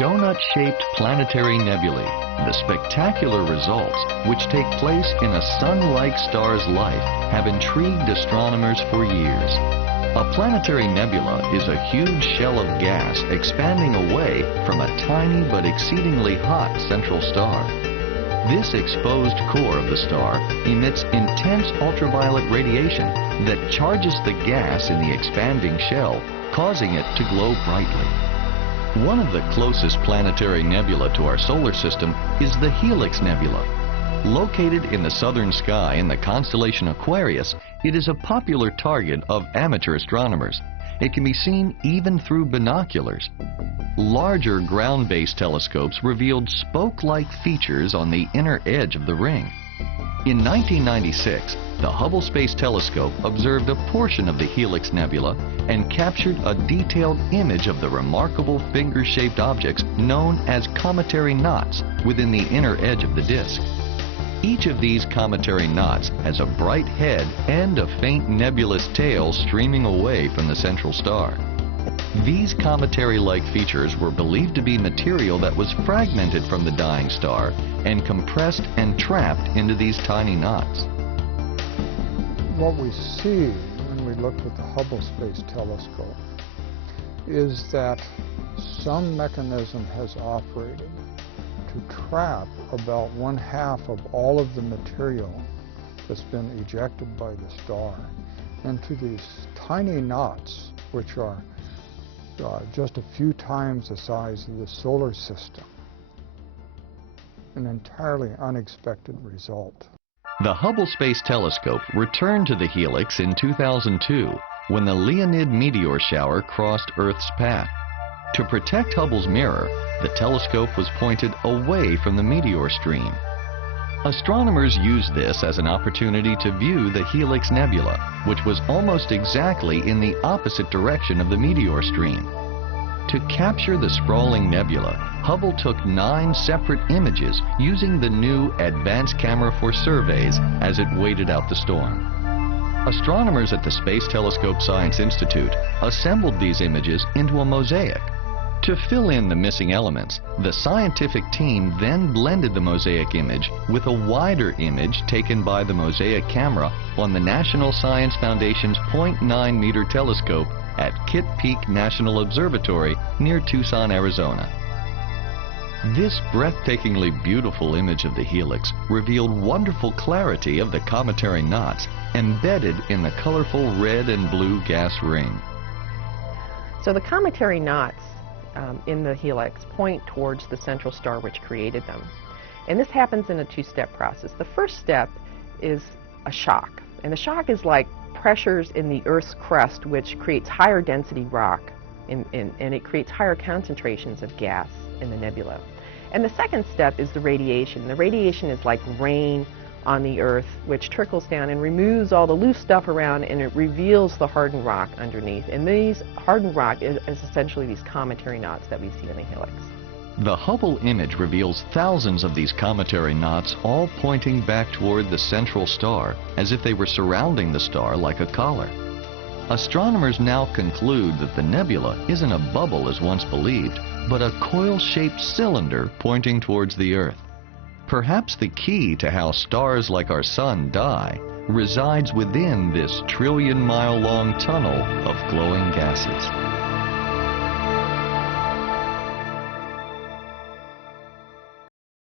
Donut-shaped planetary nebulae, the spectacular results, which take place in a sun-like star's life, have intrigued astronomers for years. A planetary nebula is a huge shell of gas expanding away from a tiny but exceedingly hot central star. This exposed core of the star emits intense ultraviolet radiation that charges the gas in the expanding shell, causing it to glow brightly. One of the closest planetary nebula to our solar system is the Helix Nebula. Located in the southern sky in the constellation Aquarius, it is a popular target of amateur astronomers. It can be seen even through binoculars. Larger ground-based telescopes revealed spoke-like features on the inner edge of the ring. In 1996, the Hubble Space Telescope observed a portion of the Helix Nebula and captured a detailed image of the remarkable finger-shaped objects known as cometary knots within the inner edge of the disk. Each of these cometary knots has a bright head and a faint nebulous tail streaming away from the central star. These cometary-like features were believed to be material that was fragmented from the dying star and compressed and trapped into these tiny knots. What we see when we look at the Hubble Space Telescope is that some mechanism has operated to trap about 1/2 of all of the material that's been ejected by the star into these tiny knots, which are just a few times the size of the solar system. An entirely unexpected result. The Hubble Space Telescope returned to the Helix in 2002 when the Leonid meteor shower crossed Earth's path. To protect Hubble's mirror, the telescope was pointed away from the meteor stream. Astronomers used this as an opportunity to view the Helix Nebula, which was almost exactly in the opposite direction of the meteor stream. To capture the sprawling nebula, Hubble took 9 separate images using the new Advanced Camera for Surveys as it waited out the storm. Astronomers at the Space Telescope Science Institute assembled these images into a mosaic. To fill in the missing elements, the scientific team then blended the mosaic image with a wider image taken by the mosaic camera on the National Science Foundation's 0.9-meter telescope at Kitt Peak National Observatory near Tucson, Arizona. This breathtakingly beautiful image of the helix revealed wonderful clarity of the cometary knots embedded in the colorful red and blue gas ring. So the cometary knots in the helix point towards the central star which created them. And this happens in a 2-step process. The first step is a shock. And the shock is like pressures in the Earth's crust which creates higher density rock and it creates higher concentrations of gas in the nebula. And the second step is the radiation. The radiation is like rain on the Earth which trickles down and removes all the loose stuff around, and it reveals the hardened rock underneath. And these hardened rock is essentially these cometary knots that we see in the helix. The Hubble image reveals thousands of these cometary knots all pointing back toward the central star as if they were surrounding the star like a collar. Astronomers now conclude that the nebula isn't a bubble as once believed, but a coil-shaped cylinder pointing towards the Earth. Perhaps the key to how stars like our sun die resides within this trillion-mile-long tunnel of glowing gases.